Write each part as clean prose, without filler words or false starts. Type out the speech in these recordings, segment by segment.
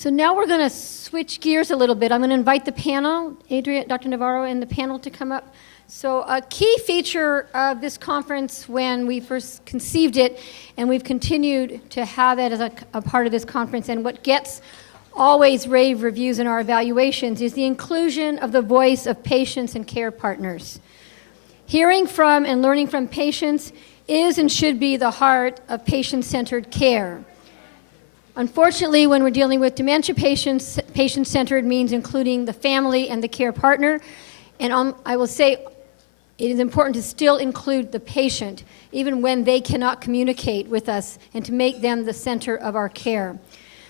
So now we're going to switch gears a little bit. I'm going to invite the panel, Dr. Navarro and the panel to come up. So a key feature of this conference when we first conceived it, and we've continued to have it as a part of this conference, and what gets always rave reviews in our evaluations is the inclusion of the voice of patients and care partners. Hearing from and learning from patients is and should be the heart of patient-centered care. Unfortunately, when we're dealing with dementia patients, patient-centered means including the family and the care partner. And I will say it is important to still include the patient, even when they cannot communicate with us, and to make them the center of our care.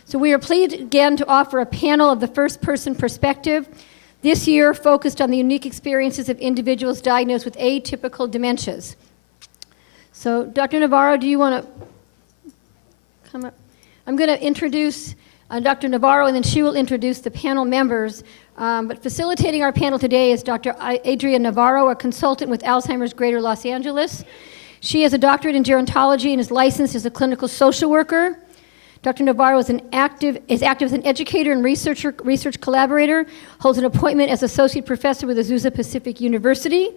So we are pleased again to offer a panel of the first-person perspective, this year focused on the unique experiences of individuals diagnosed with atypical dementias. So Dr. Navarro, do you want to come up? I'm going to introduce Dr. Navarro, and then she will introduce the panel members. But facilitating our panel today is Dr. Adria Navarro, a consultant with Alzheimer's Greater Los Angeles. She has a doctorate in gerontology and is licensed as a clinical social worker. Dr. Navarro is active as an educator and research collaborator, holds an appointment as associate professor with Azusa Pacific University.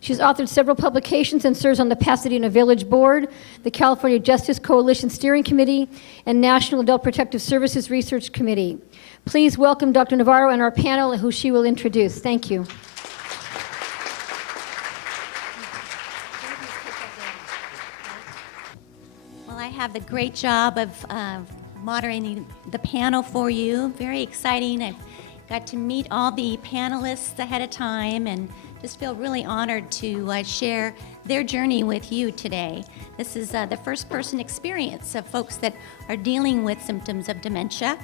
She's authored several publications and serves on the Pasadena Village Board, the California Justice Coalition Steering Committee, and National Adult Protective Services Research Committee. Please welcome Dr. Navarro and our panel, who she will introduce. Thank you. Well, I have the great job of moderating the panel for you. Very exciting. I've got to meet all the panelists ahead of time and just feel really honored to share their journey with you today. This is the first-person experience of folks that are dealing with symptoms of dementia,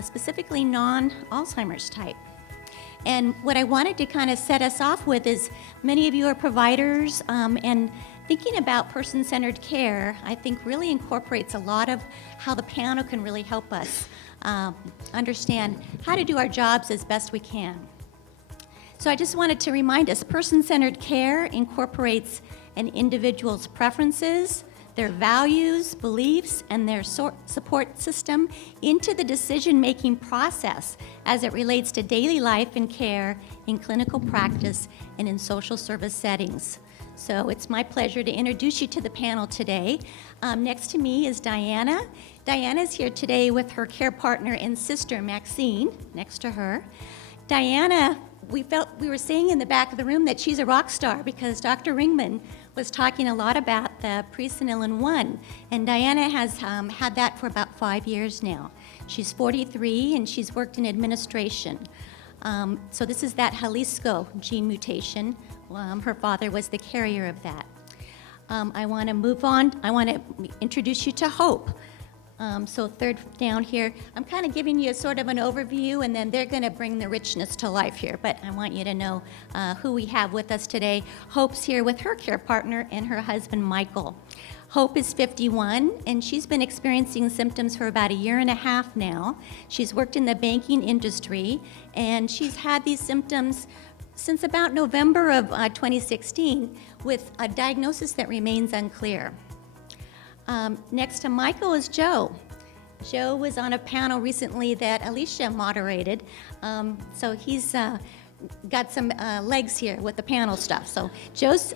specifically non-Alzheimer's type. And what I wanted to kind of set us off with is many of you are providers, and thinking about person-centered care, I think really incorporates a lot of how the panel can really help us understand how to do our jobs as best we can. So I just wanted to remind us, person-centered care incorporates an individual's preferences, their values, beliefs, and their support system into the decision-making process as it relates to daily life and care in clinical practice and in social service settings. So it's my pleasure to introduce you to the panel today. Next to me is Diana. Diana's here today with her care partner and sister, Maxine, next to her. Diana, we were saying in the back of the room that she's a rock star because Dr. Ringman was talking a lot about the presenilin 1, and Diana has had that for about 5 years now. She's 43 and she's worked in administration. So this is that Jalisco gene mutation. Her father was the carrier of that. I want to move on. I want to introduce you to Hope. So third down here, I'm kind of giving you a sort of an overview, and then they're going to bring the richness to life here. But I want you to know who we have with us today. Hope's here with her care partner and her husband, Michael. Hope is 51, and she's been experiencing symptoms for about 1.5 years now. She's worked in the banking industry, and she's had these symptoms since about November of 2016 with a diagnosis that remains unclear. Next to Michael is Joe. Joe was on a panel recently that Alicia moderated, so he's got some legs here with the panel stuff. So Joe's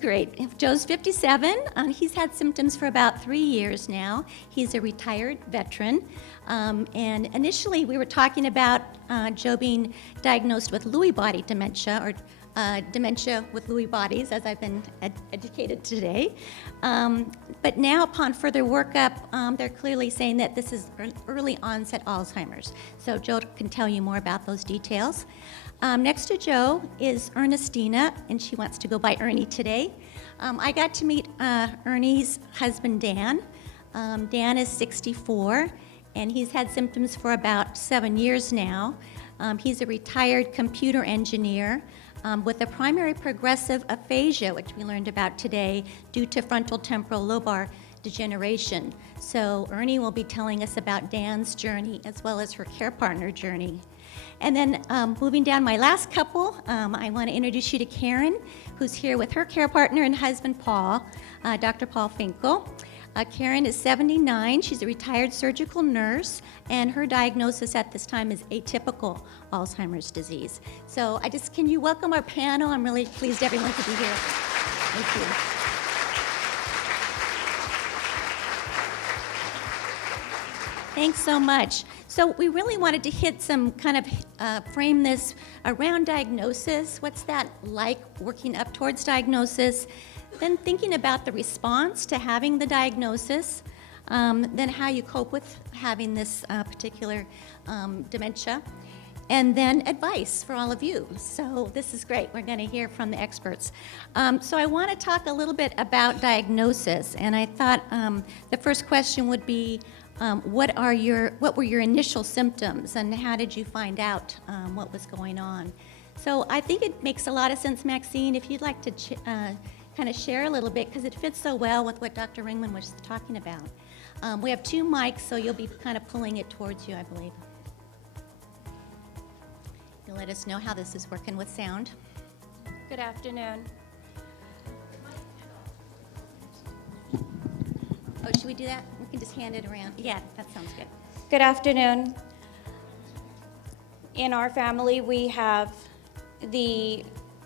great. Joe's 57. He's had symptoms for about 3 years now. He's a retired veteran. And initially we were talking about Joe being diagnosed with Lewy body dementia, or dementia with Lewy bodies, as I've been educated today. But now, upon further workup, they're clearly saying that this is early onset Alzheimer's. So Joe can tell you more about those details. Next to Joe is Ernestina, and she wants to go by Ernie today. I got to meet Ernie's husband, Dan. Dan is 64, and he's had symptoms for about 7 years now. He's a retired computer engineer with a primary progressive aphasia, which we learned about today, due to frontal temporal lobar degeneration. So Ernie will be telling us about Dan's journey as well as her care partner journey. And then moving down my last couple, I want to introduce you to Karen, who's here with her care partner and husband, Paul, Dr. Paul Finkel. Karen is 79. She's a retired surgical nurse, and her diagnosis at this time is atypical Alzheimer's disease. So can you welcome our panel? I'm really pleased everyone could be here. Thank you. Thanks so much. So we really wanted to hit some kind of frame this around diagnosis. What's that like working up towards diagnosis? Then thinking about the response to having the diagnosis. Then how you cope with having this particular dementia. And then advice for all of you. So this is great. We're going to hear from the experts. So I want to talk a little bit about diagnosis. And I thought the first question would be, what were your initial symptoms and how did you find out what was going on? So I think it makes a lot of sense, Maxine, if you'd like to kind of share a little bit because it fits so well with what Dr. Ringman was talking about. We have 2 mics, so you'll be kind of pulling it towards you, I believe. You'll let us know how this is working with sound. Good afternoon. Oh, should we do that? We can just hand it around. Yeah, that sounds good. Good afternoon. In our family, we have the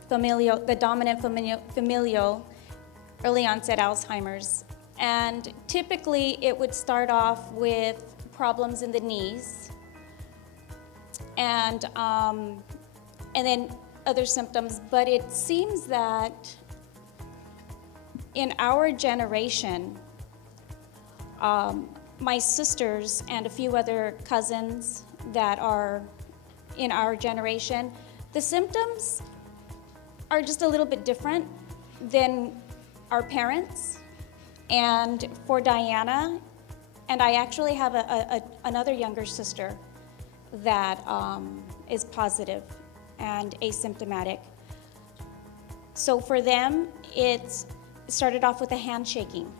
dominant familial early onset Alzheimer's. And typically it would start off with problems in the knees and then other symptoms. But it seems that in our generation, my sisters and a few other cousins that are in our generation, the symptoms are just a little bit different than our parents. And for Diana, and I actually have another younger sister that is positive and asymptomatic. So for them, it started off with a handshaking.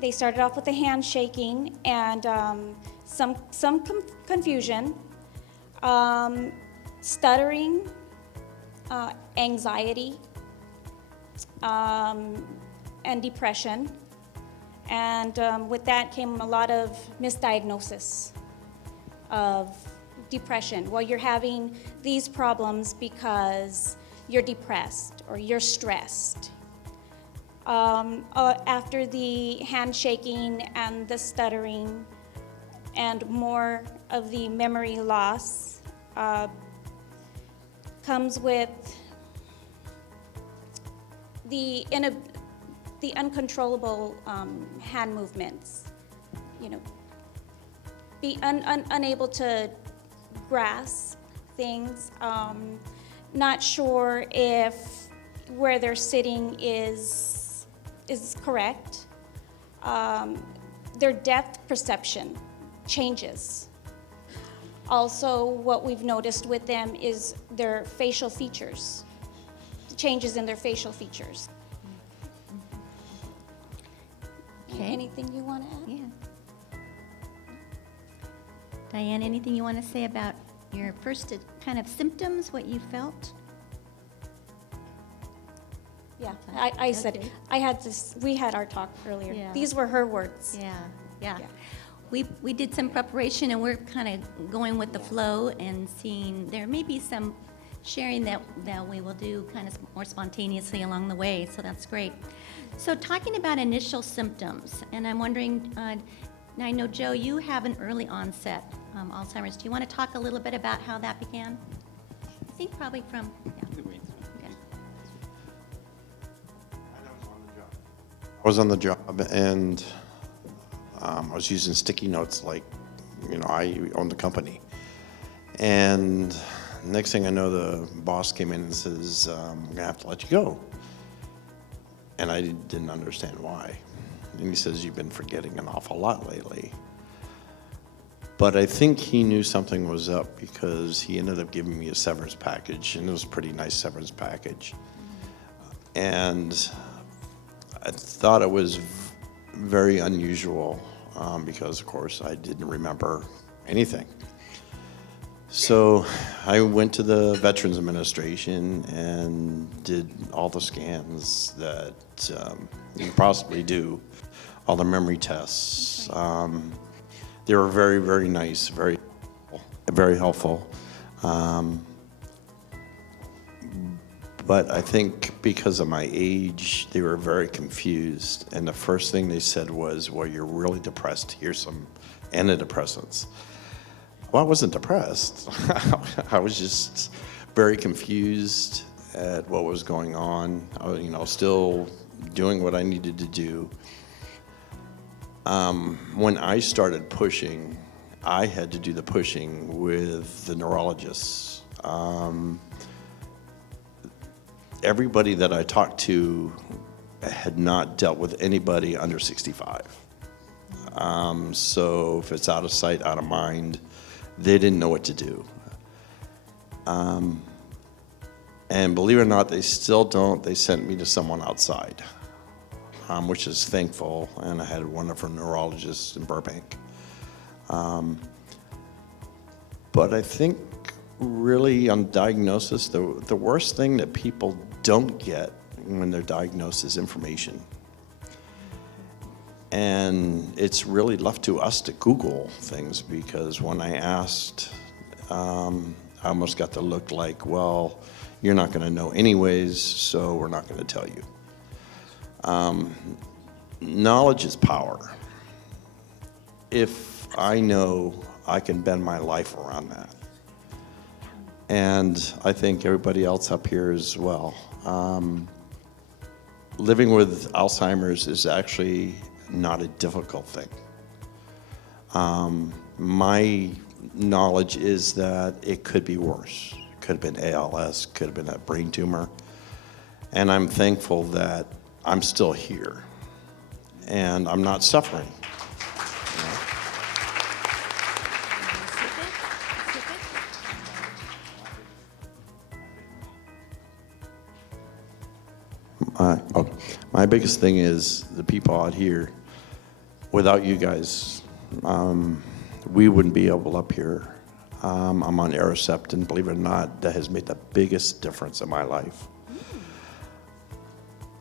They started off with the handshaking and some confusion, stuttering, anxiety, and depression. And with that came a lot of misdiagnosis of depression. Well, you're having these problems because you're depressed or you're stressed. After the handshaking and the stuttering and more of the memory loss comes with the uncontrollable hand movements, be unable to grasp things, not sure if where they're sitting is correct. Their depth perception changes. Also, what we've noticed with them is their facial features, changes in their facial features. Okay. Anything you want to add? Yeah. Diane, anything you want to say about your first kind of symptoms, what you felt? Yeah, I said, Okay. I had this, we had our talk earlier. Yeah. These were her words. Yeah. Yeah. We did some preparation and we're kind of going with the flow and seeing there may be some sharing that we will do kind of more spontaneously along the way, so that's great. So talking about initial symptoms, and I'm wondering, now I know, Joe, you have an early onset Alzheimer's. Do you want to talk a little bit about how that began? I think probably from, yeah. Okay. I was on the job and I was using sticky notes like, I own the company. And next thing I know, the boss came in and says, I'm going to have to let you go. And I didn't understand why. And he says, you've been forgetting an awful lot lately. But I think he knew something was up because he ended up giving me a severance package, and it was a pretty nice severance package. And I thought it was very unusual because, of course, I didn't remember anything. So I went to the Veterans Administration and did all the scans that you possibly do all the memory tests. They were very, very nice, very helpful. But I think because of my age, they were very confused. And the first thing they said was, well, you're really depressed. Here's some antidepressants. Well, I wasn't depressed. I was just very confused at what was going on. I was, still doing what I needed to do. When I started pushing, I had to do the pushing with the neurologists. Everybody that I talked to had not dealt with anybody under 65. So if it's out of sight, out of mind, they didn't know what to do. And believe it or not, they still don't. They sent me to someone outside, which is thankful. And I had a wonderful neurologist in Burbank. But I think really on diagnosis, the worst thing that people don't get when they're diagnosed is information. And it's really left to us to Google things, because when I asked, I almost got the look like, well, you're not going to know anyways, so we're not going to tell you. Knowledge is power. If I know, I can bend my life around that. And I think everybody else up here as well. Living with Alzheimer's is actually not a difficult thing. My knowledge is that it could be worse. It could have been ALS, could have been a brain tumor. And I'm thankful that I'm still here and I'm not suffering. My biggest thing is the people out here. Without you guys, we wouldn't be able up here. I'm on Aricept, and believe it or not, that has made the biggest difference in my life.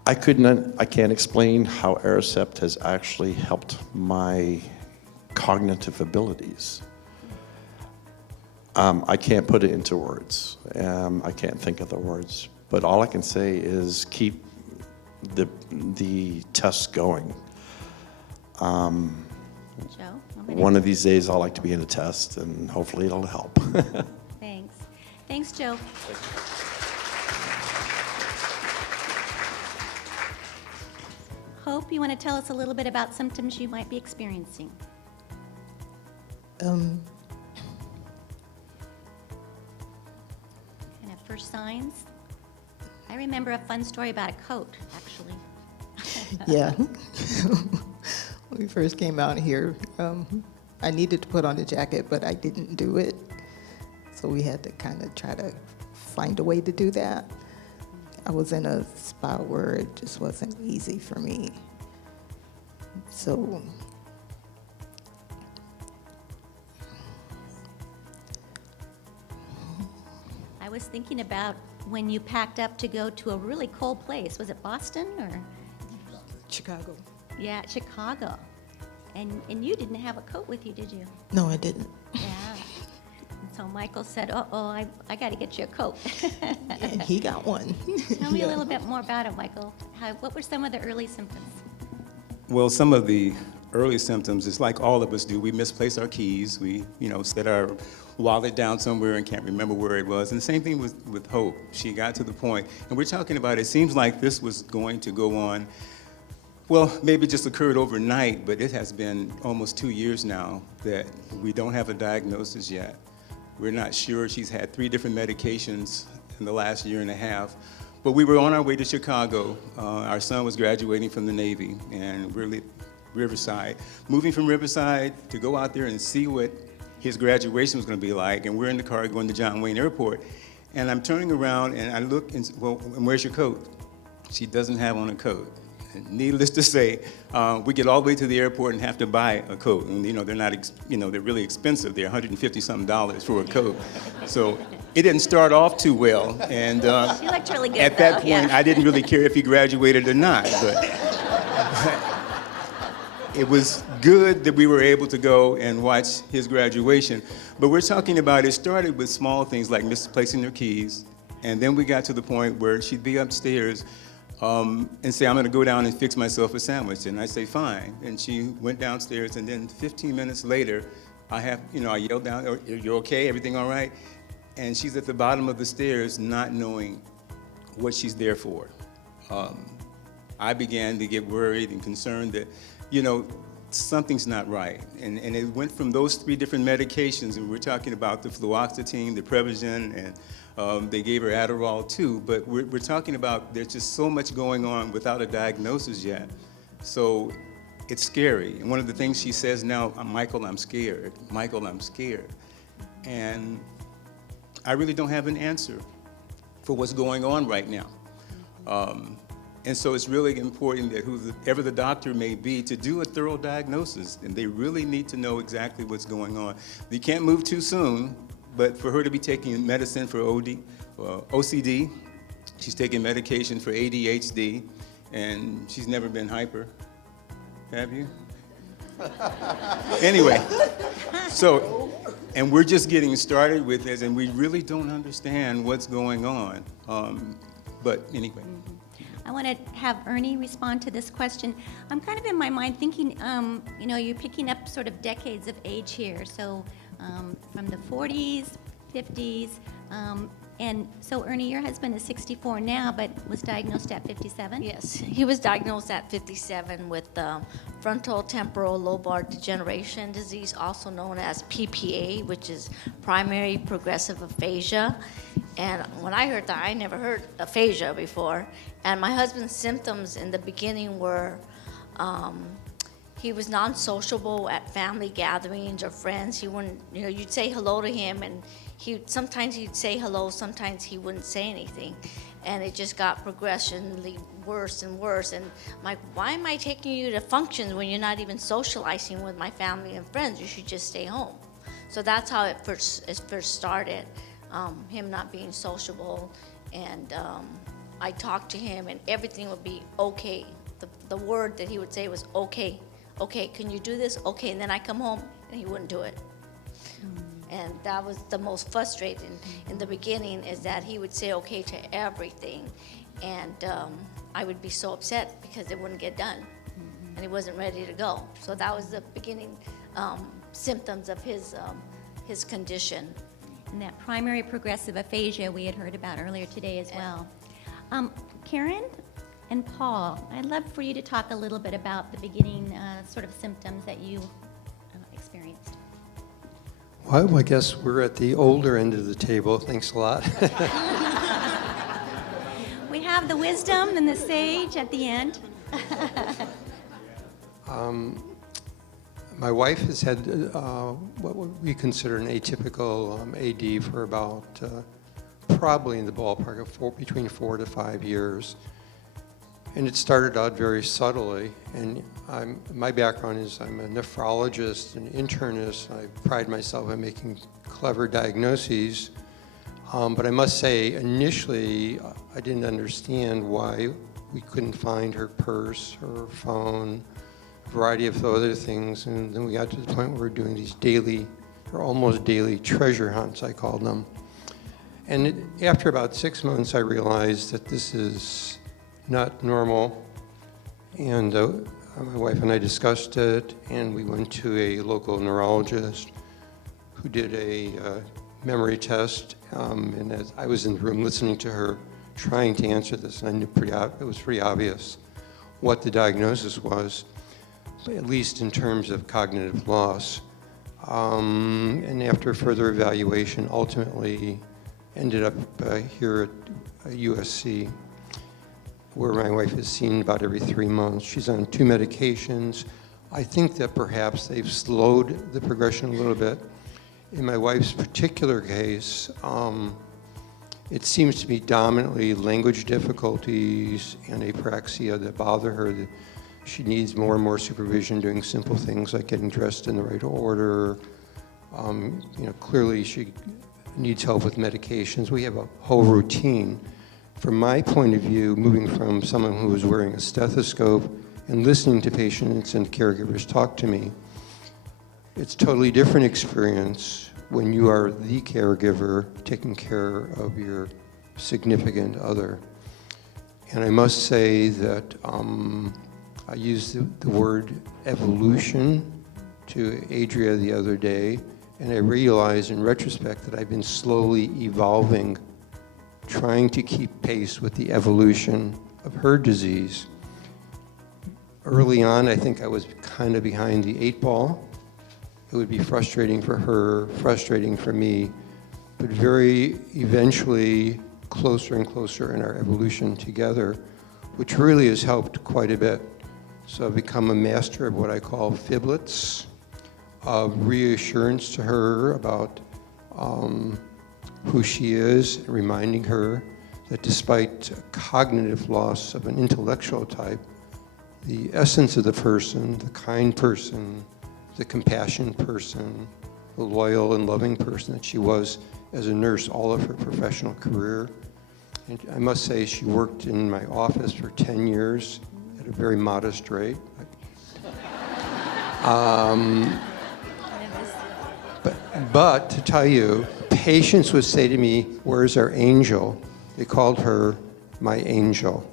I can't explain how Aricept has actually helped my cognitive abilities. I can't put it into words. I can't think of the words, but all I can say is keep the tests going. Joe? One of these days I'll like to be in a test, and hopefully it'll help. Thanks. Thanks, Joe. Hope, you want to tell us a little bit about symptoms you might be experiencing? Kind of first signs? I remember a fun story about a coat, actually. Yeah. When we first came out here, I needed to put on a jacket, but I didn't do it. So we had to kind of try to find a way to do that. I was in a spot where it just wasn't easy for me. So I was thinking about when you packed up to go to a really cold place. Was it Boston or? Chicago. Yeah, Chicago. And you didn't have a coat with you, did you? No, I didn't. Yeah. And so Michael said, I got to get you a coat. And he got one. Tell me a little bit more about it, Michael. What were some of the early symptoms? Well, some of the early symptoms, it's like all of us do. We misplace our keys. We, set our wallet down somewhere and can't remember where it was. And the same thing with Hope. She got to the point, and we're talking about, it seems like this was going to go on. Well, maybe it just occurred overnight, but it has been almost 2 years now that we don't have a diagnosis yet. We're not sure. She's had 3 different medications in the last year and a half. But we were on our way to Chicago. Our son was graduating from the Navy, and we're Riverside. Moving from Riverside to go out there and see what his graduation was going to be like, and we're in the car going to John Wayne Airport. And I'm turning around, and I look, and where's your coat? She doesn't have on a coat. Needless to say, we get all the way to the airport and have to buy a coat. And they're not, they're really expensive. They're $150-something for a coat. So it didn't start off too well. And She looked really good, at that though, point, yeah. I didn't really care if he graduated or not. it was good that we were able to go and watch his graduation. But we're talking about it started with small things like misplacing their keys, and then we got to the point where she'd be upstairs and say, I'm gonna go down and fix myself a sandwich. And I say, fine. And she went downstairs, and then 15 minutes later, I yelled down, "Are you okay? Everything all right?" And she's at the bottom of the stairs not knowing what she's there for. I began to get worried and concerned that, something's not right. And it went from those 3 different medications, and we're talking about the fluoxetine, the Prevagen, and they gave her Adderall too, but we're talking about there's just so much going on without a diagnosis yet. So it's scary. And one of the things she says now, Michael, I'm scared. Michael, I'm scared. And I really don't have an answer for what's going on right now. And so it's really important that whoever the doctor may be to do a thorough diagnosis, and they really need to know exactly what's going on. You can't move too soon, but for her to be taking medicine for OCD, she's taking medication for ADHD, and she's never been hyper. Have you? Anyway, and we're just getting started with this, and we really don't understand what's going on. But anyway. I want to have Ernie respond to this question. I'm kind of in my mind thinking, you're picking up sort of decades of age here. So from the 40s, 50s, and so Ernie, your husband is 64 now, but was diagnosed at 57? Yes, he was diagnosed at 57 with frontal temporal lobar degeneration disease, also known as PPA, which is primary progressive aphasia. And when I heard that, I never heard aphasia before. And my husband's symptoms in the beginning were he was non-sociable at family gatherings or friends. He wouldn't, you'd say hello to him, and sometimes he'd say hello, sometimes he wouldn't say anything. And it just got progressively worse and worse. And I'm like, why am I taking you to functions when you're not even socializing with my family and friends? You should just stay home. So that's how it first started, him not being sociable. And I talked to him, and everything would be okay. The word that he would say was okay. Okay, can you do this? Okay, and then I come home, and he wouldn't do it. And that was the most frustrating in the beginning, is that he would say okay to everything, and I would be so upset because it wouldn't get done, and he wasn't ready to go. So that was the beginning symptoms of his condition. And that primary progressive aphasia we had heard about earlier today as well. Karen and Paul, I'd love for you to talk a little bit about the beginning sort of symptoms that you experienced. Well, I guess we're at the older end of the table. Thanks a lot. We have the wisdom and the sage at the end. My wife has had what we consider an atypical AD for about probably in the ballpark of between 4 to 5 years. And it started out very subtly. And my background is I'm a nephrologist and internist. I pride myself on making clever diagnoses. But I must say, initially, I didn't understand why we couldn't find her purse, her phone, a variety of other things. And then we got to the point where we're doing these daily, or almost daily, treasure hunts, I called them. And after about 6 months, I realized that this is not normal. And my wife and I discussed it, and we went to a local neurologist who did a memory test. And as I was in the room listening to her trying to answer this, and I knew it was pretty obvious what the diagnosis was, at least in terms of cognitive loss. And after further evaluation, ultimately ended up here at USC, where my wife is seen about every 3 months. She's on 2 medications. I think that perhaps they've slowed the progression a little bit. In my wife's particular case, it seems to be dominantly language difficulties and apraxia that bother her. She needs more and more supervision doing simple things like getting dressed in the right order. Clearly she needs help with medications. We have a whole routine. From my point of view, moving from someone who was wearing a stethoscope and listening to patients and caregivers talk to me. It's a totally different experience when you are the caregiver taking care of your significant other. And I must say that I used the word evolution to Adria the other day, and I realized in retrospect that I've been slowly evolving, trying to keep pace with the evolution of her disease. Early on, I think I was kind of behind the 8 ball. It would be frustrating for her, frustrating for me, but very eventually closer and closer in our evolution together, which really has helped quite a bit. So I've become a master of what I call fiblets, of reassurance to her about who she is, reminding her that despite cognitive loss of an intellectual type, the essence of the person, the kind person, the compassionate person, the loyal and loving person that she was as a nurse all of her professional career. And I must say she worked in my office for 10 years at a very modest rate. But to tell you, patients would say to me, "Where's our angel?" They called her my angel.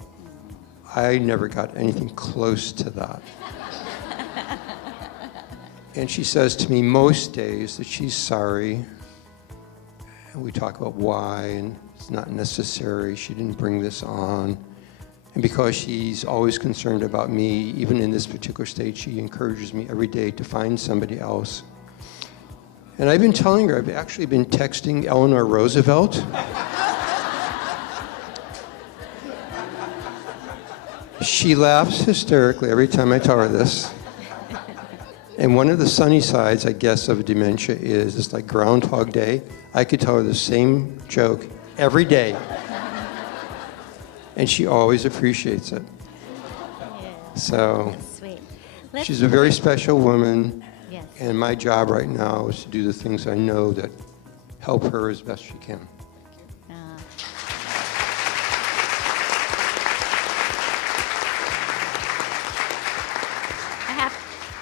I never got anything close to that. And she says to me most days that she's sorry. And we talk about why, and it's not necessary. She didn't bring this on. And because she's always concerned about me, even in this particular state, she encourages me every day to find somebody else. And I've been telling her, I've actually been texting Eleanor Roosevelt. She laughs hysterically every time I tell her this. And one of the sunny sides, I guess, of dementia is it's like Groundhog Day. I could tell her the same joke every day. And she always appreciates it. So That's sweet. Let's she's a very special woman. Yes. And my job right now is to do the things I know that help her as best she can.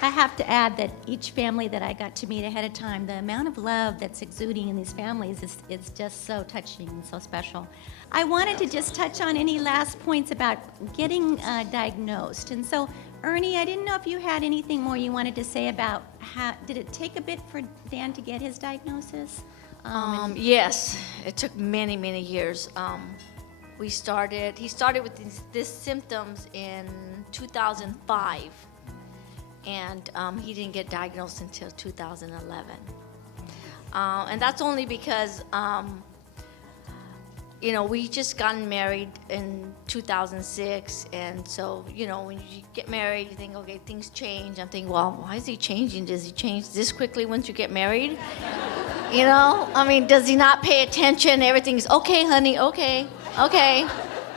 I have to add that each family that I got to meet ahead of time, the amount of love that's exuding in these families is just so touching and so special. I wanted to just touch on any last points about getting diagnosed. And so, Ernie, I didn't know if you had anything more you wanted to say about how, did it take a bit for Dan to get his diagnosis? Yes, it took many, many years. He started with these symptoms in 2005. And he didn't get diagnosed until 2011. And that's only because, we just gotten married in 2006. And so, when you get married, you think, okay, things change. I'm thinking, well, why is he changing? Does he change this quickly once you get married? Does he not pay attention? Everything's, okay, honey, okay.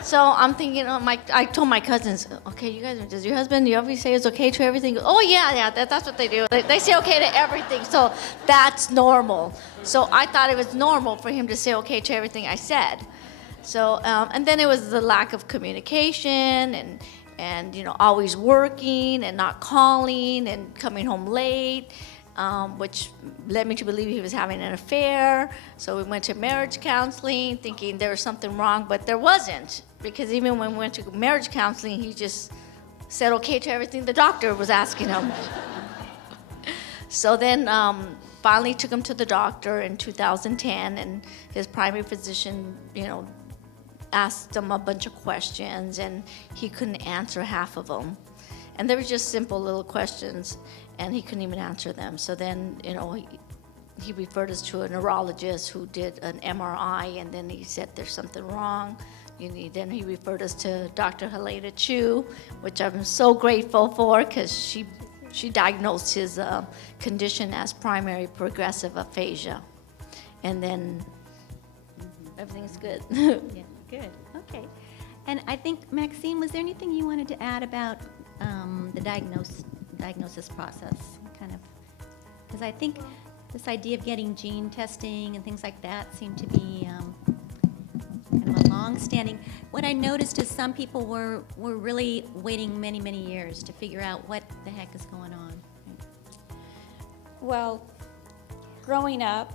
So I'm thinking, I told my cousins, okay, you guys, does your husband, you always say it's okay to everything? Oh, yeah, that's what they do. They say okay to everything, so that's normal. So I thought it was normal for him to say okay to everything I said. So, and then it was the lack of communication and always working and not calling and coming home late. Which led me to believe he was having an affair. So we went to marriage counseling thinking there was something wrong, but there wasn't. Because even when we went to marriage counseling, he just said okay to everything the doctor was asking him. So then finally took him to the doctor in 2010, and his primary physician, asked him a bunch of questions, and he couldn't answer half of them. And they were just simple little questions, and he couldn't even answer them. So then, he referred us to a neurologist who did an MRI, and then he said there's something wrong. Then he referred us to Dr. Helena Chu, which I'm so grateful for because she diagnosed his condition as primary progressive aphasia. And then everything's good. Yeah, good. Okay. And I think, Maxine, was there anything you wanted to add about the diagnosis process? Because I think this idea of getting gene testing and things like that seem to be kind of a long long-standing. What I noticed is some people were really waiting many, many years to figure out what the heck is going on. Well, growing up,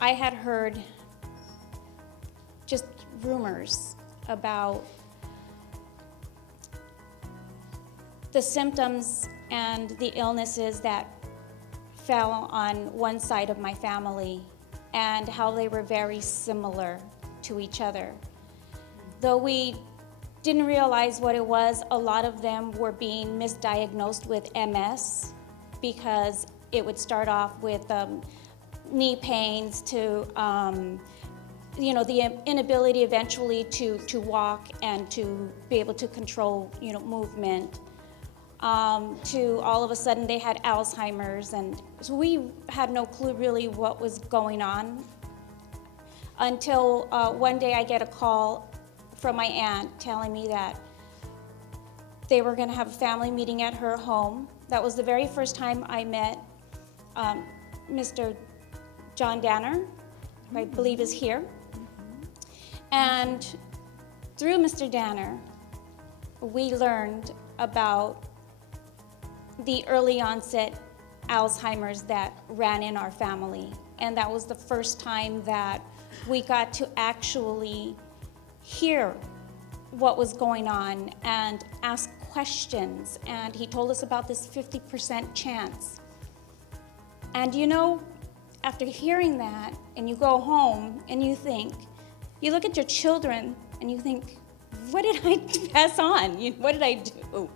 I had heard just rumors about the symptoms and the illnesses that fell on one side of my family and how they were very similar to each other. Though we didn't realize what it was, a lot of them were being misdiagnosed with MS because it would start off with knee pains to the inability eventually to walk and to be able to control movement, to all of a sudden they had Alzheimer's, and so we had no clue really what was going on until one day I get a call from my aunt telling me that they were going to have a family meeting at her home. That was the very first time I met Mr. John Danner, who I believe is here. And through Mr. Danner, we learned about the early onset Alzheimer's that ran in our family. And that was the first time that we got to actually hear what was going on and ask questions. And he told us about this 50% chance. And after hearing that, and you go home and you look at your children and you think, what did I pass on? What did I do?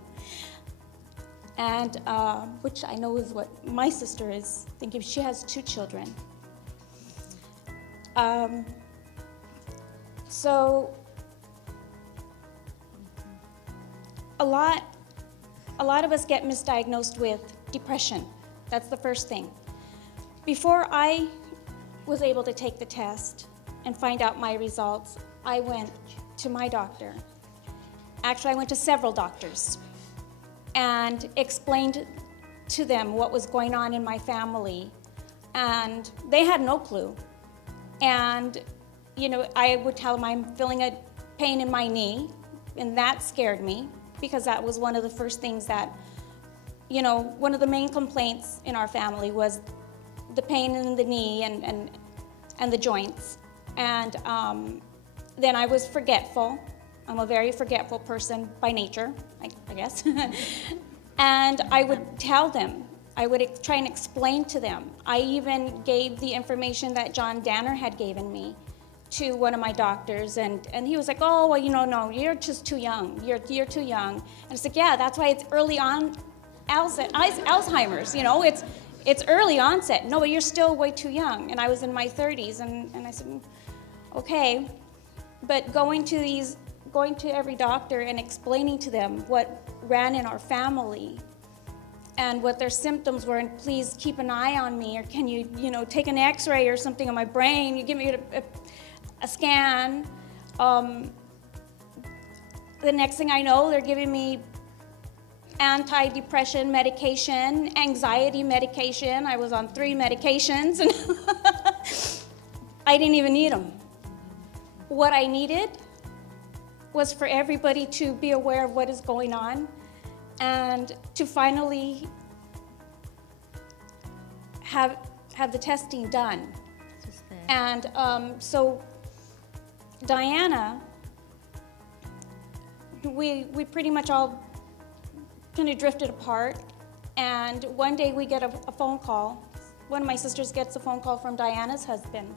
And which I know is what my sister is thinking. She has 2 children. So a lot of us get misdiagnosed with depression. That's the first thing. Before I was able to take the test and find out my results, I went to my doctor. Actually, I went to several doctors and explained to them what was going on in my family, and they had no clue. And I would tell them I'm feeling a pain in my knee, and that scared me because that was one of the first things that, one of the main complaints in our family was the pain in the knee and the joints. And then I was forgetful. I'm a very forgetful person by nature, I guess. And I would tell them, I would try and explain to them. I even gave the information that John Danner had given me to one of my doctors, and he was like, oh, well, no, you're just too young. You're too young. And I said, yeah, that's why it's early on Alzheimer's, it's early onset. No, but you're still way too young. And I was in my 30s, and I said, okay. But going to every doctor and explaining to them what ran in our family and what their symptoms were, and please keep an eye on me, or can you, take an x-ray or something on my brain, you give me a scan. The next thing I know, they're giving me anti-depression medication, anxiety medication. I was on 3 medications, and I didn't even need them. What I needed was for everybody to be aware of what is going on and to finally have the testing done. And so Diana, we pretty much all kind of drifted apart, and one day we get a phone call. One of my sisters gets a phone call from Diana's husband.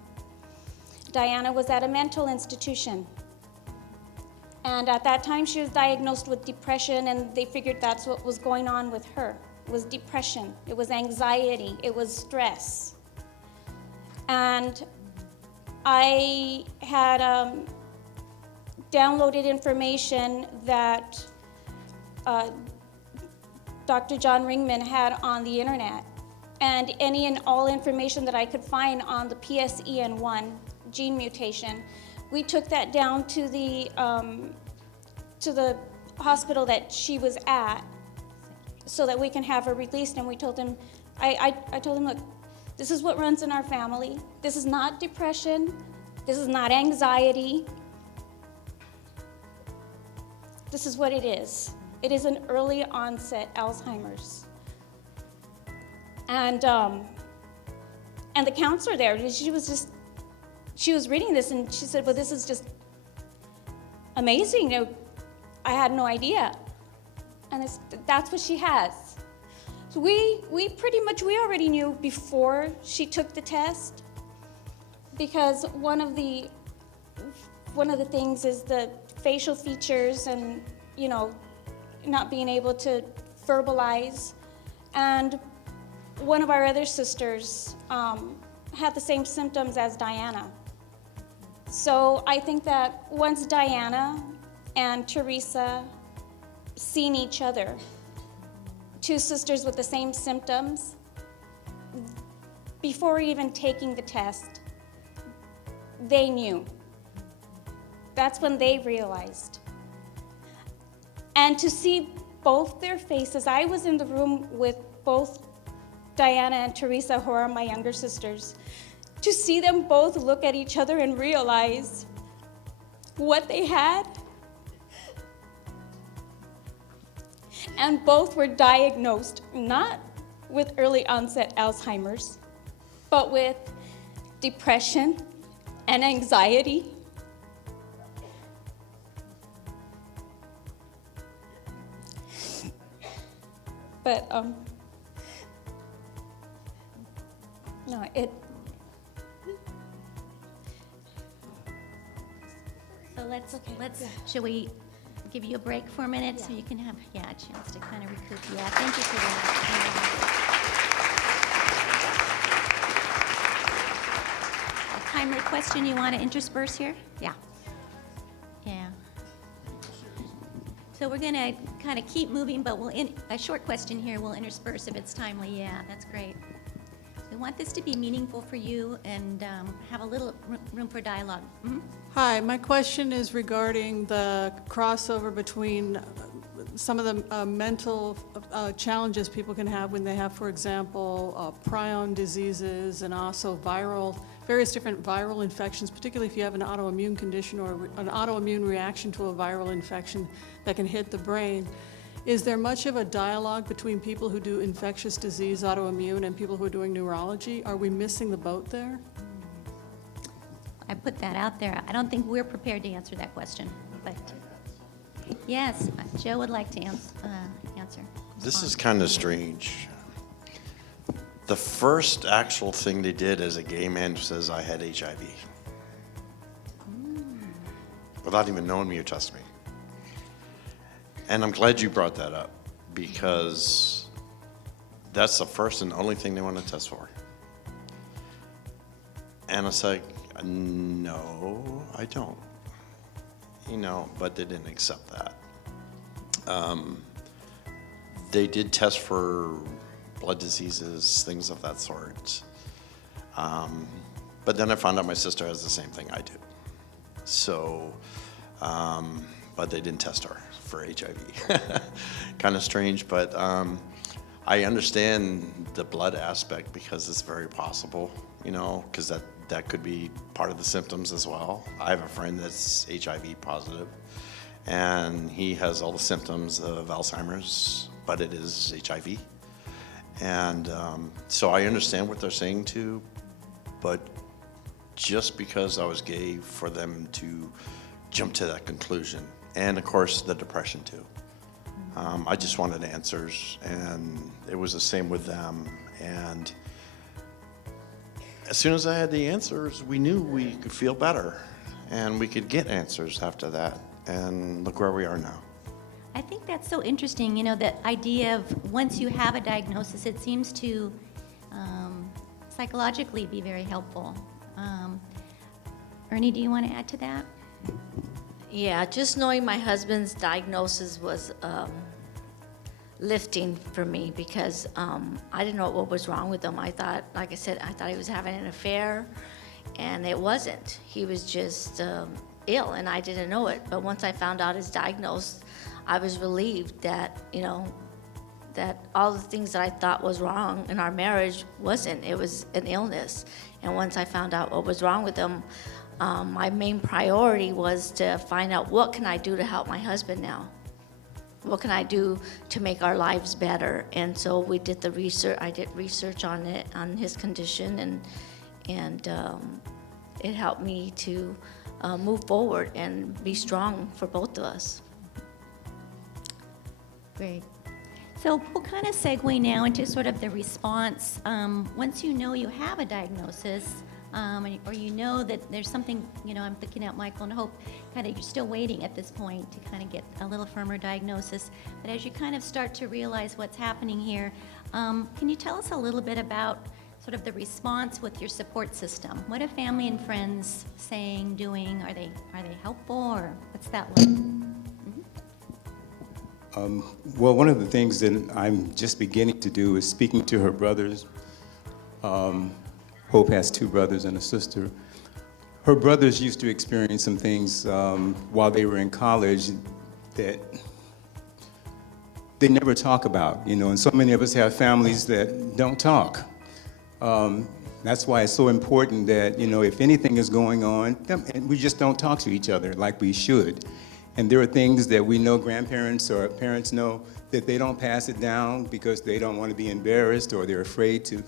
Diana was at a mental institution, and at that time she was diagnosed with depression, and they figured that's what was going on with her. It was depression, it was anxiety, it was stress. And I had downloaded information that Dr. John Ringman had on the internet, and any and all information that I could find on the PSEN1 gene mutation. We took that down to the hospital that she was at so that we can have her released, and we told him, I told him, look, This is what runs in our family. This is not depression. This is not anxiety. This is what it is. It is an early onset Alzheimer's. And the counselor there, she was reading this and she said, well, this is just amazing. You know, I had no idea. And that's what she has. So we already knew before she took the test, because one of the things is the facial features and, you know, not being able to verbalize. And one of our other sisters had the same symptoms as Diana. So I think that once Diana and Teresa seen each other, two sisters with the same symptoms, before even taking the test, they knew. That's when they realized. And to see both their faces, I was in the room with both Diana and Teresa, who are my younger sisters, to see them both look at each other and realize what they had. And both were diagnosed not with early onset Alzheimer's, but with depression and anxiety. But no, So let's should we give you a break for a minute so you can have, a chance to kind of recoup? Yeah, thank you for that. A timely question you want to intersperse here? Yeah. Yeah. So we're going to kind of keep moving, but a short question here we'll intersperse if it's timely. Yeah, that's great. We want this to be meaningful for you and have a little room for dialogue. Mm-hmm. Hi, my question is regarding the crossover between some of the mental challenges people can have when they have, for example, prion diseases and also various different viral infections, particularly if you have an autoimmune condition or an autoimmune reaction to a viral infection that can hit the brain. Is there much of a dialogue between people who do infectious disease, autoimmune, and people who are doing neurology? Are we missing the boat there? I put that out there. I don't think we're prepared to answer that question, but yes, Joe would like to answer. This is kind of strange. The first actual thing they did as a gay man says I had HIV. Without even knowing me or testing me. And I'm glad you brought that up, because that's the first and only thing they want to test for. And it's like, no, I don't. You know, but they didn't accept that. They did test for blood diseases, things of that sort. But then I found out my sister has the same thing I do. So, but they didn't test her for HIV. Kind of strange, but I understand the blood aspect, because it's very possible, you know, because that could be part of the symptoms as well. I have a friend that's HIV positive, and he has all the symptoms of Alzheimer's, but it is HIV. And so I understand what they're saying too, but just because I was gay, for them to jump to that conclusion. And of course, the depression too. I just wanted answers, and it was the same with them. And as soon as I had the answers, we knew we could feel better, and we could get answers after that. And look where we are now. I think that's so interesting, you know, that idea of once you have a diagnosis, it seems to psychologically be very helpful. Ernie, do you want to add to that? Yeah, just knowing my husband's diagnosis was lifting for me, because I didn't know what was wrong with him. I thought, like I said, I thought he was having an affair, and it wasn't. He was just ill, and I didn't know it. But once I found out his diagnosis, I was relieved that, you know, that all the things that I thought was wrong in our marriage wasn't. It was an illness. And once I found out what was wrong with him, my main priority was to find out what can I do to help my husband now. What can I do to make our lives better? And so we did the research. I did research on it, on his condition, and it helped me to move forward and be strong for both of us. Great. So we'll kind of segue now into sort of the response. Once you know you have a diagnosis, or you know that there's something, I'm looking at Michael and Hope, kind of you're still waiting at this point to kind of get a little firmer diagnosis. But as you kind of start to realize what's happening here, can you tell us a little bit about sort of the response with your support system? What are family and friends saying, doing? Are they helpful, or what's that like? Well, one of the things that I'm just beginning to do is speaking to her brothers. Hope has 2 brothers and a sister. Her brothers used to experience some things while they were in college that they never talk about, and so many of us have families that don't talk. That's why it's so important that, if anything is going on, we just don't talk to each other like we should. And there are things that we know grandparents or parents know that they don't pass it down because they don't want to be embarrassed, or they're afraid to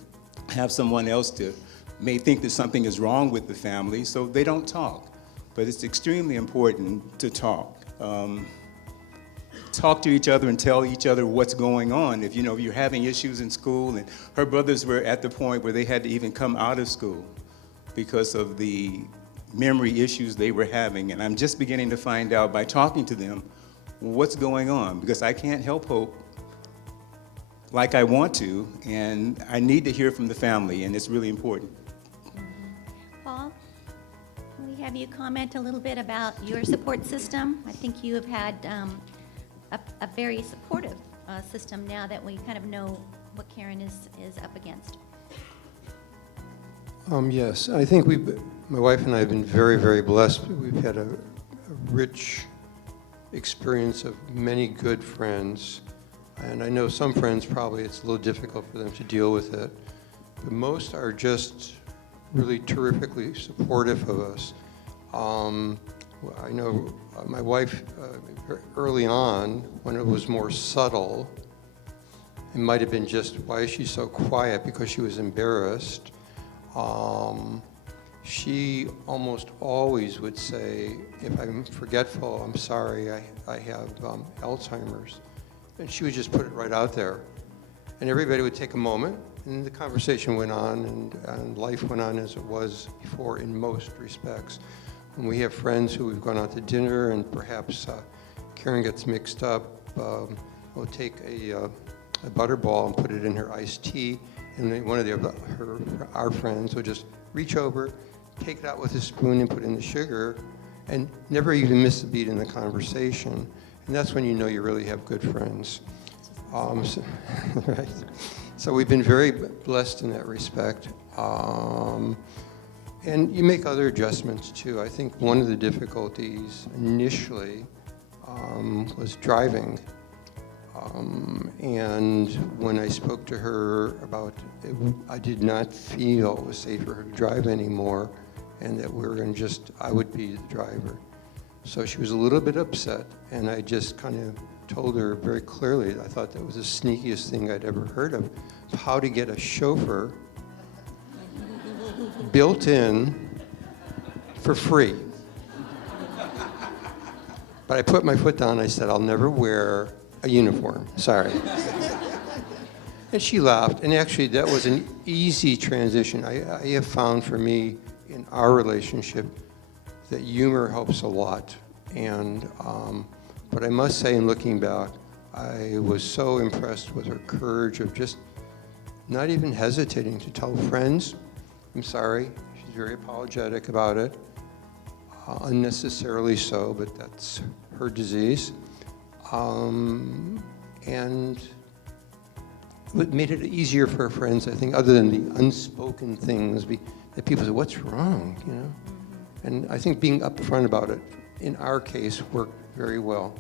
have someone else may think that something is wrong with the family, so they don't talk. But it's extremely important to talk. Talk to each other and tell each other what's going on. If you're having issues in school, and her brothers were at the point where they had to even come out of school because of the memory issues they were having. And I'm just beginning to find out by talking to them what's going on, because I can't help Hope like I want to, and I need to hear from the family, and it's really important. Paul, can we have you comment a little bit about your support system? I think you have had a very supportive system now that we kind of know what Karen is up against. Yes, I think my wife and I have been very, very blessed. We've had a rich experience of many good friends. And I know some friends, probably it's a little difficult for them to deal with it. But most are just really terrifically supportive of us. I know my wife, early on, when it was more subtle, it might have been just, why is she so quiet? Because she was embarrassed. She almost always would say, if I'm forgetful, I'm sorry, I have Alzheimer's. And she would just put it right out there. And everybody would take a moment, and the conversation went on, and life went on as it was before in most respects. When we have friends who we've gone out to dinner, and perhaps Karen gets mixed up, we'll take a Butterball and put it in her iced tea, and then one of our friends will just reach over, take it out with a spoon and put in the sugar, and never even miss a beat in the conversation. And that's when you know you really have good friends. Right. So we've been very blessed in that respect. And you make other adjustments too. I think one of the difficulties initially was driving. And when I spoke to her about it, I did not feel it was safe for her to drive anymore, and that we were going to I would be the driver. So she was a little bit upset, and I just kind of told her very clearly, I thought that was the sneakiest thing I'd ever heard of how to get a chauffeur built in for free. But I put my foot down, I said, I'll never wear a uniform, sorry. And she laughed, and actually that was an easy transition. I have found for me in our relationship that humor helps a lot. And but I must say, in looking back, I was so impressed with her courage of just not even hesitating to tell friends, I'm sorry. She's very apologetic about it, unnecessarily so, but that's her disease. And it made it easier for her friends, I think, other than the unspoken things that people say, what's wrong, And I think being upfront about it, in our case, worked very well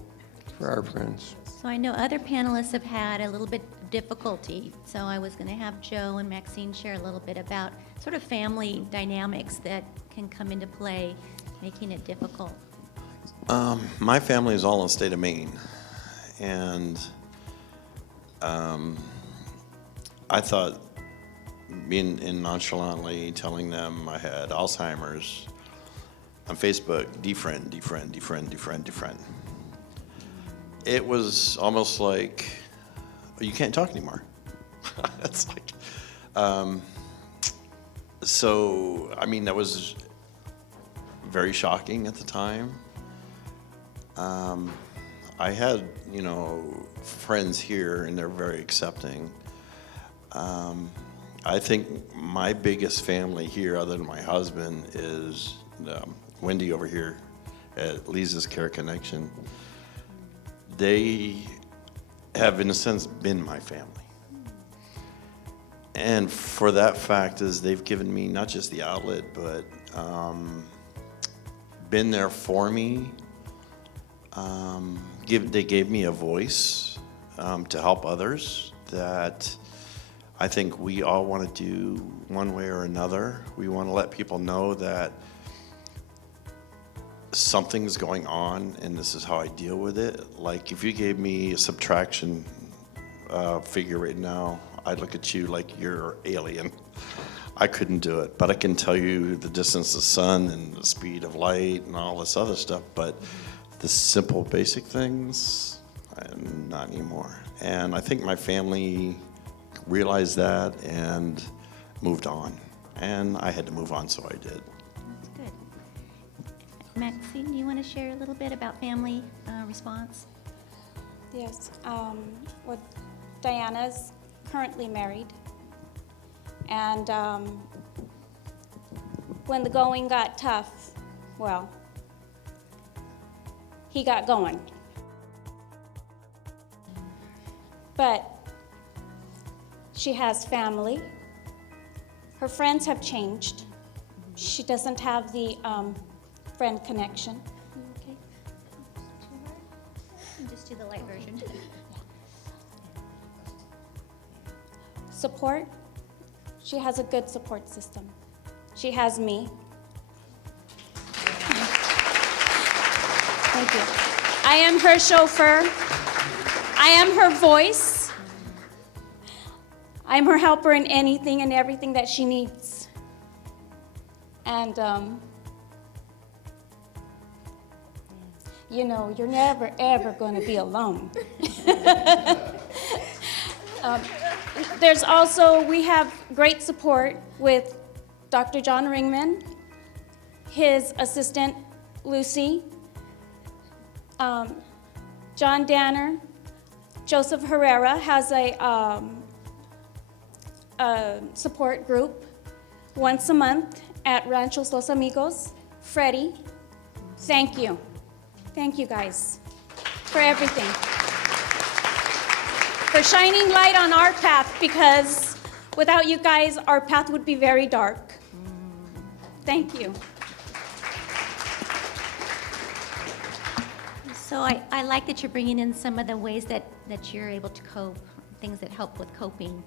for our friends. So I know other panelists have had a little bit difficulty. So I was going to have Joe and Maxine share a little bit about sort of family dynamics that can come into play, making it difficult. My family is all in the state of Maine, and I thought being in nonchalantly telling them I had Alzheimer's on Facebook, defriend, defriend, defriend, defriend, defriend. It was almost like, you can't talk anymore. It's like, so, I mean, that was very shocking at the time. I had, you know, friends here, and they're very accepting. I think my biggest family here, other than my husband, is Wendy over here at Lisa's Care Connection. They have, in a sense, been my family. And for that fact is they've given me not just the outlet, but been there for me. They gave me a voice to help others that I think we all want to do one way or another. We want to let people know that something's going on and this is how I deal with it. Like if you gave me a subtraction figure right now, I'd look at you like you're alien. I couldn't do it, but I can tell you the distance of the sun and the speed of light and all this other stuff, but the simple basic things, not anymore. And I think my family realized that and moved on. And I had to move on, so I did. That's good. Maxine, do you want to share a little bit about family response? Yes. Well, Diana's currently married. And when the going got tough, well, he got going. But she has family. Her friends have changed. She doesn't have the friend connection. Okay. Just do the light version. Support. She has a good support system. She has me. Thank you. I am her chauffeur. I am her voice. I'm her helper in anything and everything that she needs. And, you know, you're never, ever going to be alone. There's also, we have great support with Dr. John Ringman, his assistant, Lucy, John Danner, Joseph Herrera has a support group once a month at Ranchos Los Amigos. Freddie, thank you. Thank you guys for everything. For shining light on our path, because without you guys, our path would be very dark. Thank you. So I like that you're bringing in some of the ways that you're able to cope, things that help with coping.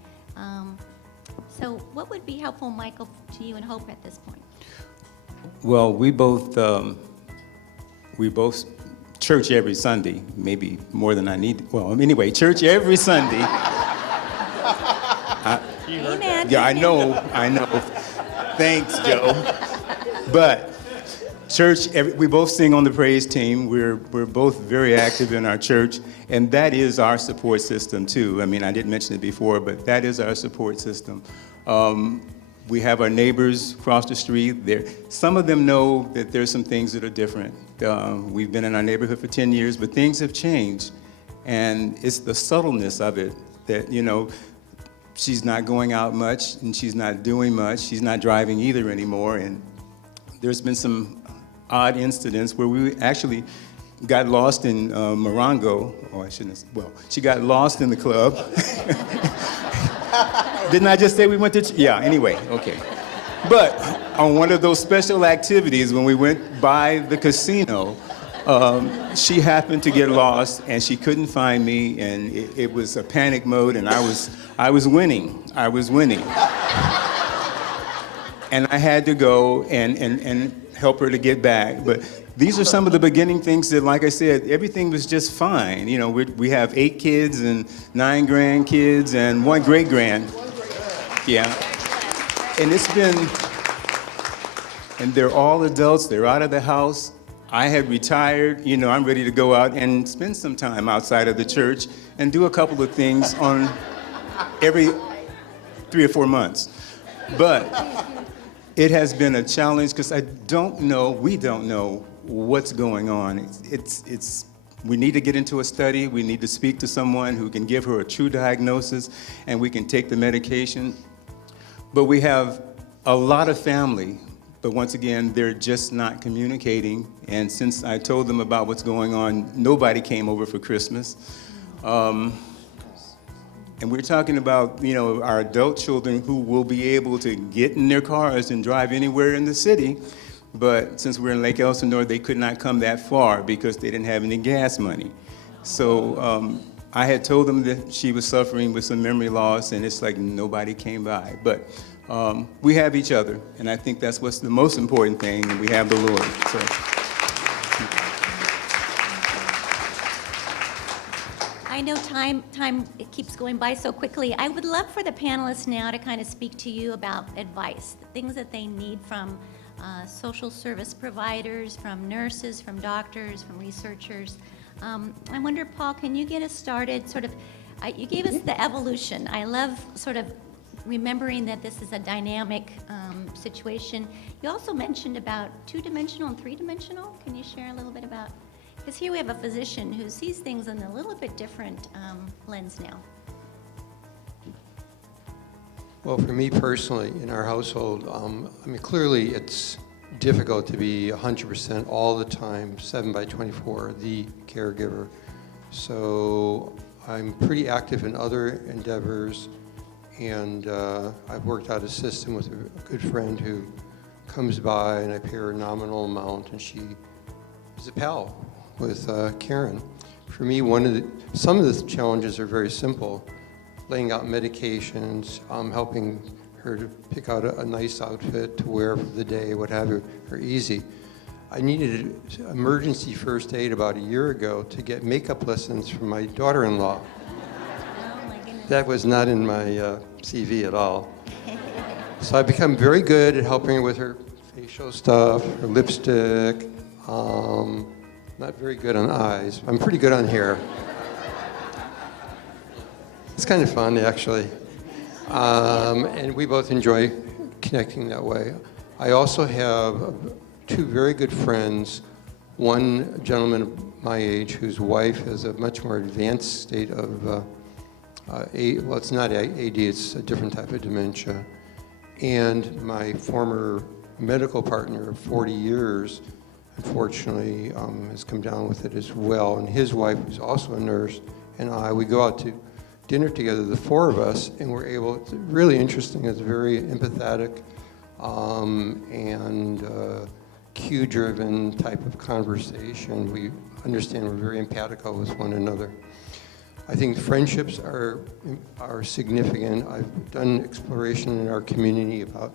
So what would be helpful, Michael, to you and Hope at this point? Well, we both church every Sunday, maybe more than I need. Well, anyway, church every Sunday. Amen. Yeah, I know. Thanks, Joe. But church, we both sing on the praise team. We're both very active in our church, and that is our support system too. I mean, I didn't mention it before, but that is our support system. We have our neighbors across the street. Some of them know that there's some things that are different. We've been in our neighborhood for 10 years, but things have changed, and it's the subtleness of it that, you know, she's not going out much, and she's not doing much. She's not driving either anymore, and there's been some odd incidents where we actually got lost in Morongo. Oh, I shouldn't have, well, she got lost in the club. Didn't I just say we went to, yeah, anyway, okay. But on one of those special activities when we went by the casino, She happened to get lost, and she couldn't find me, and it was a panic mode, and I was winning. I was winning. And I had to go and help her to get back. But these are some of the beginning things that, like I said, everything was just fine. You know, we have 8 kids and 9 grandkids and 1 great-grand. Yeah. And it's been, and they're all adults, they're out of the house. I had retired, you know, I'm ready to go out and spend some time outside of the church and do a couple of things on every 3 or 4 months. But it has been a challenge because we don't know what's going on. We need to get into a study, we need to speak to someone who can give her a true diagnosis, and we can take the medication. But we have a lot of family, but once again, they're just not communicating. And since I told them about what's going on, nobody came over for Christmas. And we're talking about, you know, our adult children who will be able to get in their cars and drive anywhere in the city. But since we're in Lake Elsinore, they could not come that far because they didn't have any gas money. So I had told them that she was suffering with some memory loss, and it's like nobody came by. But we have each other, and I think that's what's the most important thing, and we have the Lord. So. I know time it keeps going by so quickly. I would love for the panelists now to kind of speak to you about advice, the things that they need from social service providers, from nurses, from doctors, from researchers. I wonder, Paul, can you get us started? You gave us the evolution. I love sort of remembering that this is a dynamic situation. You also mentioned about 2-dimensional and 3-dimensional. Can you share a little bit about? Because here we have a physician who sees things in a little bit different lens now. Well, for me personally, in our household, I mean, clearly it's difficult to be 100% all the time, 7/24, the caregiver. So I'm pretty active in other endeavors, and I've worked out a system with a good friend who comes by, and I pay her a nominal amount, and she is a pal with Karen. For me, some of the challenges are very simple. Laying out medications, helping her to pick out a nice outfit to wear for the day, what have you, are easy. I needed emergency first aid about a year ago to get makeup lessons from my daughter-in-law. Oh, my goodness. That was not in my CV at all. So I've become very good at helping her with her facial stuff, her lipstick. Not very good on eyes. I'm pretty good on hair. It's kind of fun, actually. And we both enjoy connecting that way. I also have 2 very good friends. One gentleman of my age whose wife has a much more advanced state of, well, it's not AD, it's a different type of dementia. And my former medical partner of 40 years, unfortunately, has come down with it as well. And his wife, who's also a nurse, and we go out to dinner together, the 4 of us, and we're able, it's really interesting, it's very empathetic and cue-driven type of conversation. We understand we're very empathical with one another. I think friendships are significant. I've done exploration in our community about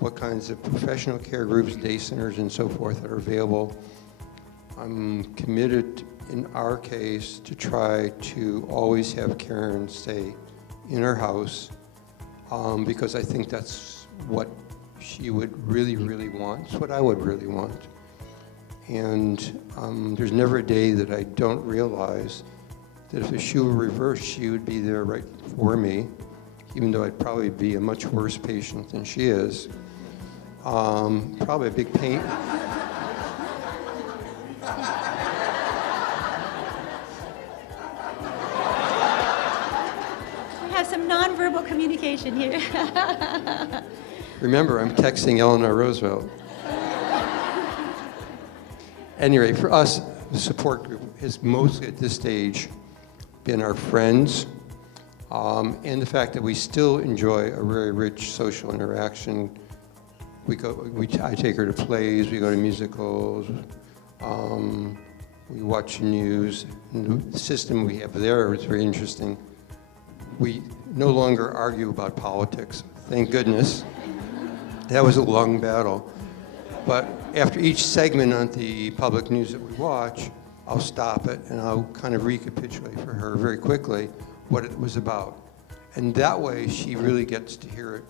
what kinds of professional care groups, day centers, and so forth that are available. I'm committed, in our case, to try to always have Karen stay in her house because I think that's what she would really, really want. It's what I would really want. And there's never a day that I don't realize that if the shoe were reversed, she would be there right for me, even though I'd probably be a much worse patient than she is. Probably a big pain. We have some nonverbal communication here. Remember, I'm texting Eleanor Roosevelt. Anyway, for us, the support group has mostly at this stage been our friends, and the fact that we still enjoy a very rich social interaction. I take her to plays, we go to musicals, we watch the news, and the system we have there is very interesting. We no longer argue about politics, thank goodness. That was a long battle. But after each segment on the public news that we watch, I'll stop it and I'll kind of recapitulate for her very quickly what it was about. And that way she really gets to hear it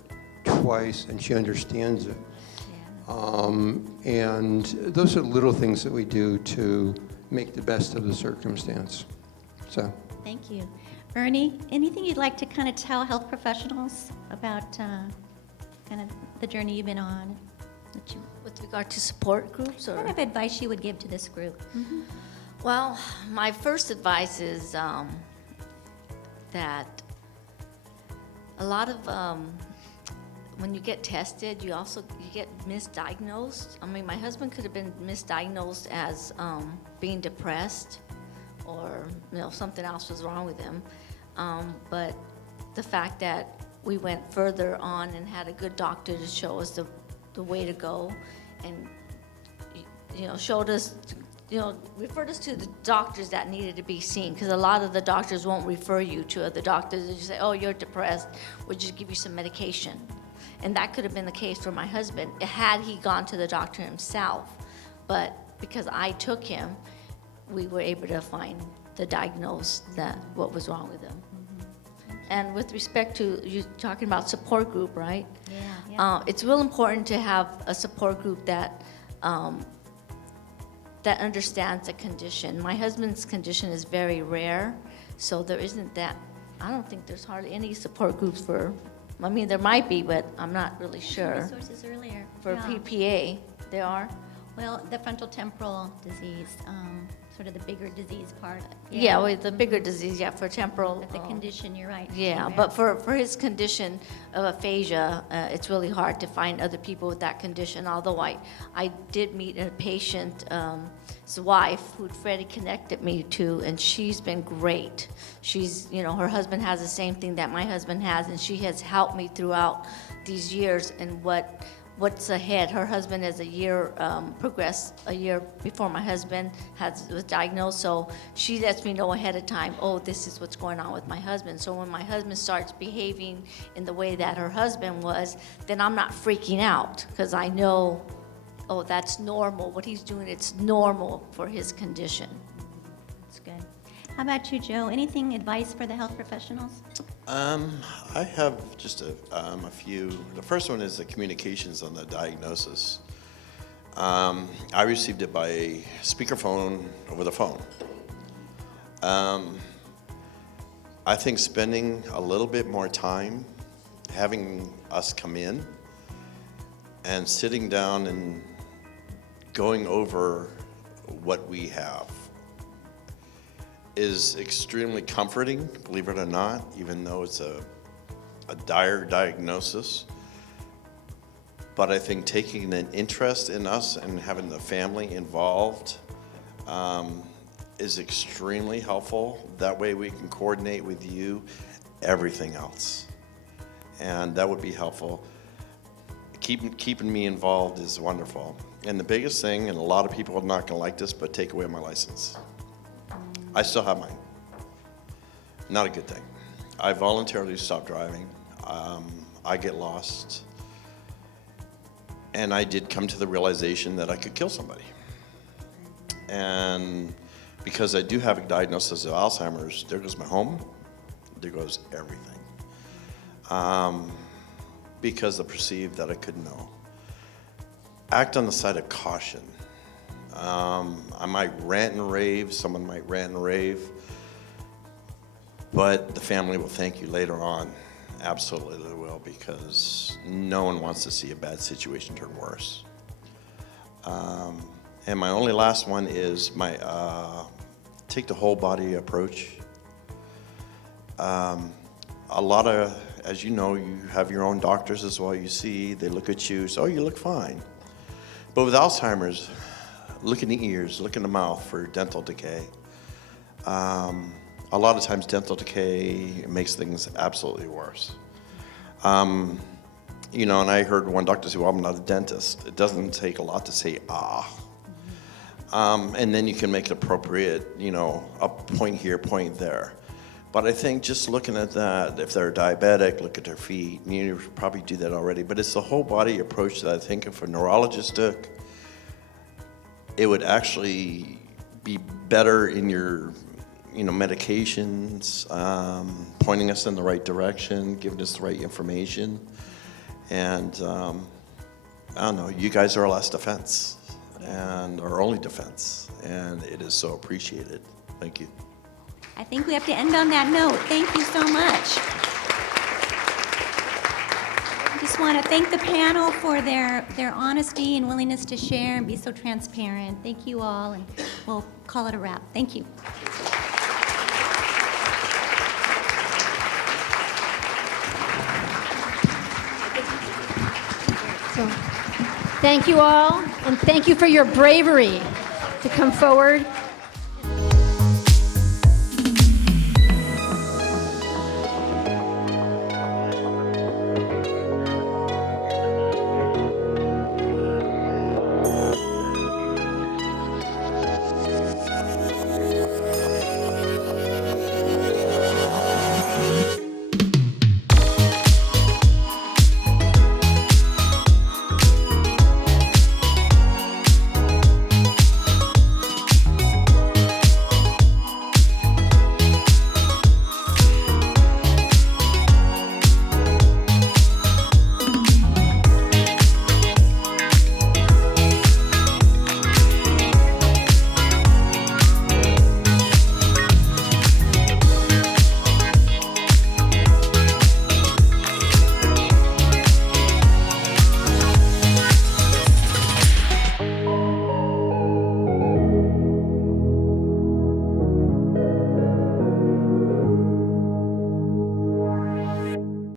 twice and she understands it. And those are little things that we do to make the best of the circumstance. So. Thank you. Ernie, anything you'd like to kind of tell health professionals about kind of the journey you've been on? That you, With regard to support groups, or? what kind of advice you would give to this group? Well, my first advice is that a lot of when you get tested, you get misdiagnosed. I mean, my husband could have been misdiagnosed as being depressed, or something else was wrong with him. But the fact that we went further on and had a good doctor to show us the way to go, and showed us, referred us to the doctors that needed to be seen, because a lot of the doctors won't refer you to other doctors. They just say, oh, you're depressed, we'll just give you some medication. And that could have been the case for my husband had he gone to the doctor himself. But because I took him, we were able to find the diagnose that what was wrong with him. And with respect to you talking about support group, right? Yeah. It's real important to have a support group that that understands the condition. My husband's condition is very rare, so there isn't that. I don't think there's hardly any support groups for. I mean, there might be, but I'm not really sure. Resources earlier. For Yeah. PPA, there are. Well, the frontal temporal disease, sort of the bigger disease part. Yeah, well, the bigger disease, for temporal. But the condition, you're right. Yeah, but for his condition of aphasia, it's really hard to find other people with that condition. Although I did meet a patient's wife who Freddie connected me to, and she's been great. She's, her husband has the same thing that my husband has, and she has helped me throughout these years and what's ahead. Her husband is a year progressed a year before my husband was diagnosed, so she lets me know ahead of time, oh, this is what's going on with my husband. So when my husband starts behaving in the way that her husband was, then I'm not freaking out, because I know, oh, that's normal. What he's doing, it's normal for his condition. That's good. How about you, Joe? Anything advice for the health professionals? I have just a few. The first one is the communications on the diagnosis. I received it by speakerphone over the phone. I think spending a little bit more time having us come in and sitting down and going over what we have is extremely comforting, believe it or not, even though it's a dire diagnosis. But I think taking an interest in us and having the family involved is extremely helpful. That way we can coordinate with you everything else. And that would be helpful. Keeping me involved is wonderful. And the biggest thing, and a lot of people are not gonna like this, but take away my license. I still have mine. Not a good thing. I voluntarily stopped driving. I get lost. And I did come to the realization that I could kill somebody. And because I do have a diagnosis of Alzheimer's, there goes my home, there goes everything. Because I perceived that I couldn't know. Act on the side of caution. I might rant and rave, someone might rant and rave, but the family will thank you later on. Absolutely they will, because no one wants to see a bad situation turn worse. And my only last one is take the whole body approach. A lot of, as you know, you have your own doctors as well. You see, they look at you, so, oh, you look fine. But with Alzheimer's, look in the ears, look in the mouth for dental decay. A lot of times dental decay makes things absolutely worse. And I heard one doctor say, well, I'm not a dentist. It doesn't take a lot to say, ah. And then you can make it appropriate, a point here, point there. But I think just looking at that, if they're diabetic, look at their feet. You probably do that already. But it's the whole body approach that I think if a neurologist took, it would actually be better in your, medications, pointing us in the right direction, giving us the right information. And I don't know, you guys are our last defense and our only defense. And it is so appreciated. Thank you. I think we have to end on that note. Thank you so much. I just want to thank the panel for their honesty and willingness to share and be so transparent. Thank you all, and we'll call it a wrap. Thank you. So, thank you all, and thank you for your bravery to come forward